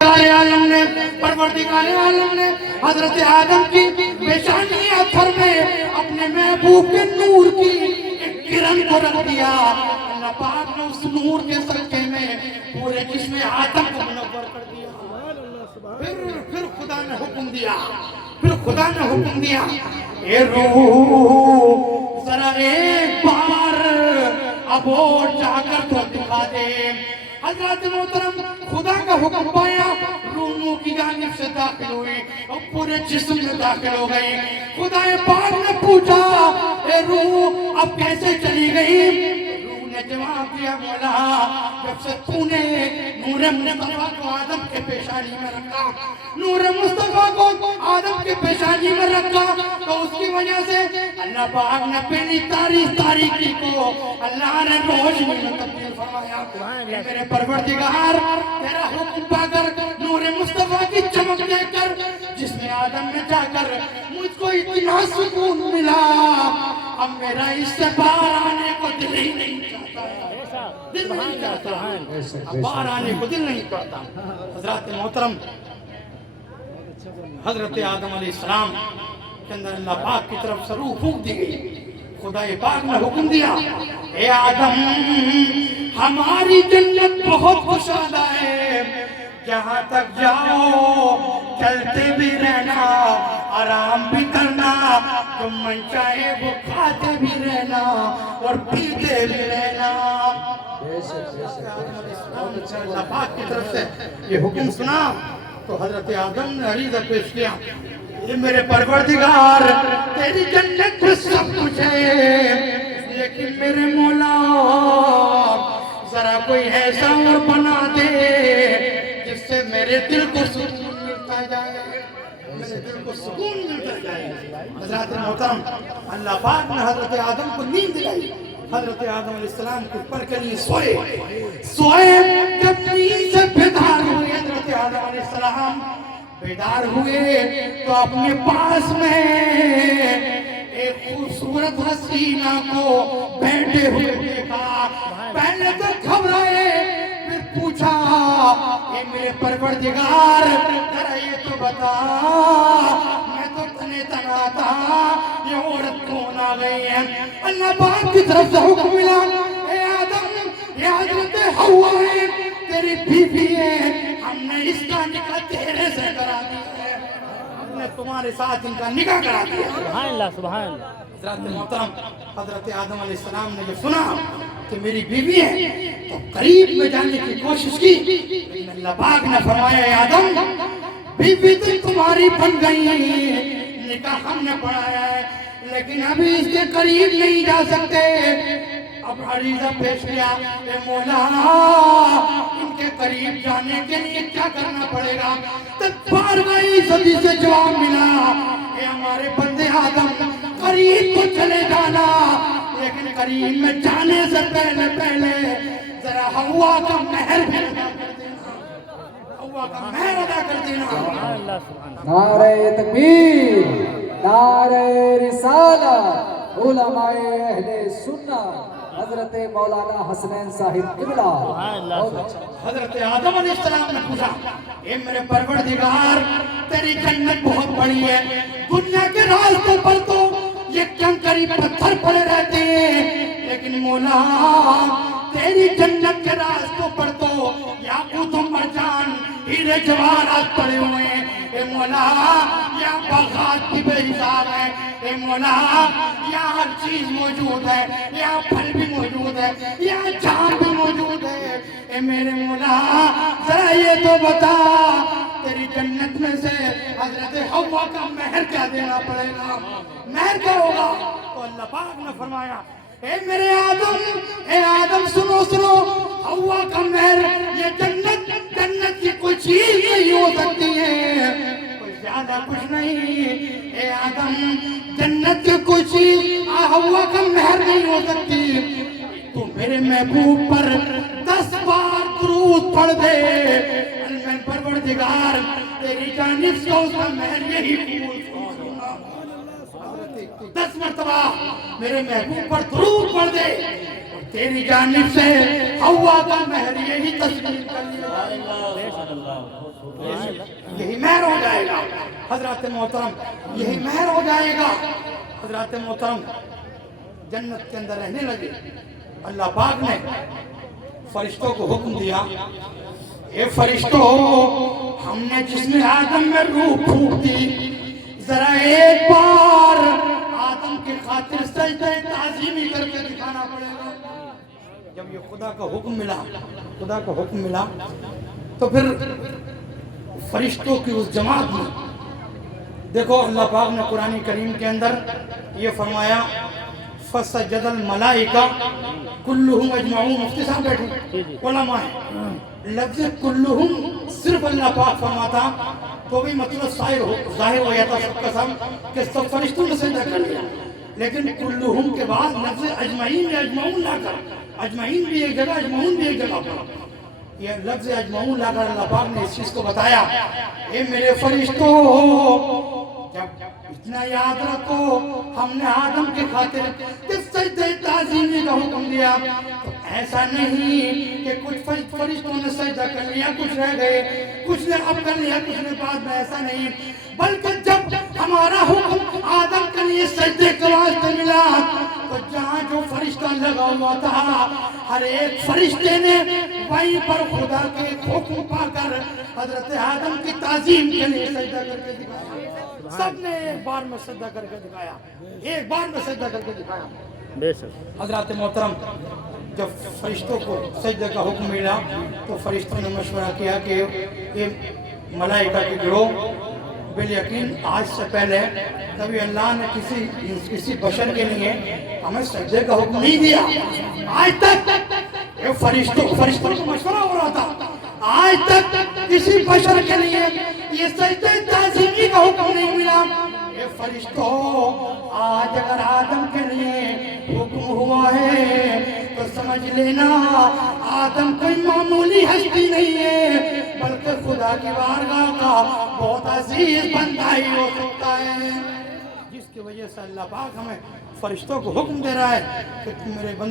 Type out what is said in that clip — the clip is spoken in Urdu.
عالم نے پروردگار عالم نے حضرت آدم کی پیشانی اتھر میں اپنے محبوب کے نور کی ایک کرن کو رکھ دیا. اللہ پاک نے اس نور کے صدقے میں پورے جسم آدم کو منور کر دیا. پھر خدا نے حکم دیا اے روح ذرا ایک بار اب اور جا کر تو دکھا دے. حضرت محترم خدا کا حکم پایا, روحوں کی جانب سے داخل ہوئی اور پورے جسم میں داخل ہو گئی. خدا پاک نے پوچھا اے روح اب کیسے چلی گئی؟ روح نے جواب دیا مولا جب سے تو نے نور مصطفیٰ کو آدم کے پیشانی میں رکھا, نور مصطفیٰ کو آدم کے پیشانی میں رکھا تو اس کی وجہ سے اللہ پاک نے پہلی تاریخی کو اللہ نے روشنی میں تبدیل فرمایا. میرے پروردگار تیرا حکم پا کر نور مصطفیٰ کی چمک دے کر جس میں آدم میں جا کر مجھ کو اتنا سکون ملا, اب میرا اس سے باہر آنے کو دل ہی نہیں چاہتا, اب باہر آنے کو دل نہیں چاہتا. حضرات محترم حضرت آدم علیہ السلام کے اندر اللہ پاک کی طرف سے روح پھونک دی گئی. خدا پاک نے حکم دیا اے آدم ہماری جنت بہت خوشادہ ہے, جہاں تک جاؤ چلتے بھی رہنا, آرام بھی کرنا, تم من چاہے وہ کھاتے بھی رہنا اور پیتے بھی رہنا. اللہ پاک کی طرف سے یہ حکم سنا تو حضرت آدم نے عریضہ پیش کیا یہ میرے پروردگار تیری جنت میں سب کچھ ہے, لیکن میرے مولا ذرا کوئی ایسا اور بنا دے جس سے میرے دل کو سکون ملتا جائے, میرے دل کو سکون ملتا جائے. حضرت محترم اللہ پاک نے حضرت آدم کو نیند دلائی. حضرت آدم علیہ السلام کو پڑھ کے لیے سوئے جب نیند سے بیدار ہوئے حضرت آدم علیہ السلام بیدار ہوئے تو اپنے پاس میں ایک خوبصورت حسینہ کو بیٹھے ہوئے دیکھا. پہلے تو گھبرائے پھر پوچھا اے میرے پروردگار ذرا یہ تو بتا, میں تو تنے تنہا تھا, یہ عورت کون آ گئی ہے؟ اللہ پاک کی طرف سے حکم ملا اے آدم یہ حضرت حوا ہے تیری بیوی ہے, ہم نے اس کا نکاح تیرے سے کرا دیا ہے, ہم نے تمہارے ساتھ ان کا نکاح کرا دیا. سبحان اللہ سبحان اللہ. حضرت محترم حضرت آدم علیہ السلام نے جب سنا کہ میری بیوی ہے تو قریب میں جانے کی کوشش کی, لیکن اللہ پاک نے فرمایا اے آدم بیوی تو تمہاری بن گئی, نکاح ہم نے پڑھایا ہے لیکن ابھی اس کے قریب نہیں جا سکتے. اب عریضہ پیش کیا اے مولا ان کے قریب جانے کے لیے کیا کرنا پڑے گا؟ تب 12ویں صدی سے جواب ملا اے ہمارے بندے آدم قریب تو چلے جانا, لیکن قریب میں جانے سے پہلے ذرا حوا کا مہر بھی ادا کر دینا, حوا کا مہر ادا کر دینا. نعرہ تکبیر, نعرہ رسالت, علماء اہل سنت حضرت مولانا حسنین صاحب قبلہ. حضرت آدم علیہ السلام نے پوچھا اے میرے پروردگار تیری جنت بہت بڑی ہے, دنیا کے راستوں پر تو یہ کنکری پتھر پڑے رہتے ہیں, لیکن مولا تیری جنت کے راستوں پر تو یاقوت و مرجان ہیرے جواہرات پڑے ہوئے ہیں. اے مولا یہاں باغات بھی بے حساب ہے, اے مولا یہاں ہر چیز موجود ہے, یہاں پھل بھی موجود ہے, یہاں جام بھی موجود ہے. اے میرے مولا ذرا یہ تو بتا تیری جنت میں سے حضرت حوا کا مہر کیا دینا پڑے گا, مہر کیا ہوگا؟ تو اللہ پاک نے فرمایا اے میرے آدم سنو حوا کا مہر یہ جنت کی کوئی چیز نہیں ہو سکتی ہے, کوئی زیادہ کچھ نہیں. اے آدم جنت کی کوئی چیز حوا کا مہر نہیں ہو سکتی, تو میرے محبوب پر 10 بار درود پڑھ دے, میں پروردگار تیری جانب سے اس کا مہر یہی قبول فرما. 10 مرتبہ میرے محبوب پر درود پڑھ دے, تیری جانب سے ہوا کا مہر یہی تسلیم کر لیا، یہی مہر ہو جائے گا حضرات محترم، یہی مہر ہو جائے گا حضرات محترم۔ جنت کے اندر رہنے لگے، اللہ پاک نے فرشتوں کو حکم دیا، اے فرشتوں، ہم نے جس نے آدم میں روح پھونک دی، ذرا ایک بار آدم کی خاطر سجدہ تعظیمی کر کے دکھانا پڑے گا۔ جب یہ خدا کا حکم ملا تو پھر فرشتوں کی اس جماعت میں دیکھو اللہ پاک نے قرآن کریم کے اندر یہ فرمایا فَسَجَدَ الْمَلَائِكَةُ كُلُّهُمْ أَجْمَعُونَ، مفتی صاحب بیٹھے علماء ہیں، لفظ کلہم صرف اللہ پاک فرماتا تو بھی مطلب ظاہر ہو جاتا سب کا سب کہ سب فرشتوں نے سجدہ کر لیا، لیکن کلہم کے بعد لفظ اجمعین یا اجمعون لا کر، اجمعین بھی ایک جگہ اجمعون بھی ایک جگہ پر، یہ لفظ اجمعون لا کر اللہ پاک نے اس چیز کو بتایا، اے میرے فرشتوں، جب اتنا یاد رکھو ہم نے آدم کے خاطر کس سجدہ تعظیمی کا حکم دیا، تو ایسا نہیں کہ کچھ فرشتوں نے سجدہ کر لیا، کچھ رہ گئے، کچھ نے اب کر لیا، کچھ نے بعد میں، ایسا نہیں، بلکہ جب ہمارا حکم آدم کے لیے سجدے کے واسطے ملا تو جہاں جو فرشتہ لگا ہوا تھا ہر ایک فرشتے نے وہیں پر خدا کے حکم پا کر حضرت آدم کی تعظیم کے لیے سجدہ کر کے دکھایا، سب نے ایک بار میں سجدہ کر کے دکھایا، ایک بار میں سجدہ کر کے دکھایا۔ بے شک حضرات محترم، جب فرشتوں کو سجدہ کا حکم ملا تو فرشتوں نے مشورہ کیا کہ یہ ملائکہ کے گروہ بالیقین آج سے پہلے کبھی اللہ نے کسی بشر کے لیے ہمیں سجدے کا حکم نہیں دیا، آج تک یہ فرشتوں کو مشورہ ہو رہا تھا، آج تک کسی بشر کے لیے یہ سجدہ تعظیمی کا حکم نہیں ملا، یہ فرشتوں آج اگر آدم کے لیے حکم ہوا ہے تو سمجھ لینا آدم کوئی معمولی ہستی نہیں ہے بلکہ خدا کی بارگاہ کا بہت عزیز بندہ ہی ہو سکتا ہے، جس کی وجہ سے اللہ پاک ہمیں فرشتوں کو حکم دے رہا ہے کہ میرے بندے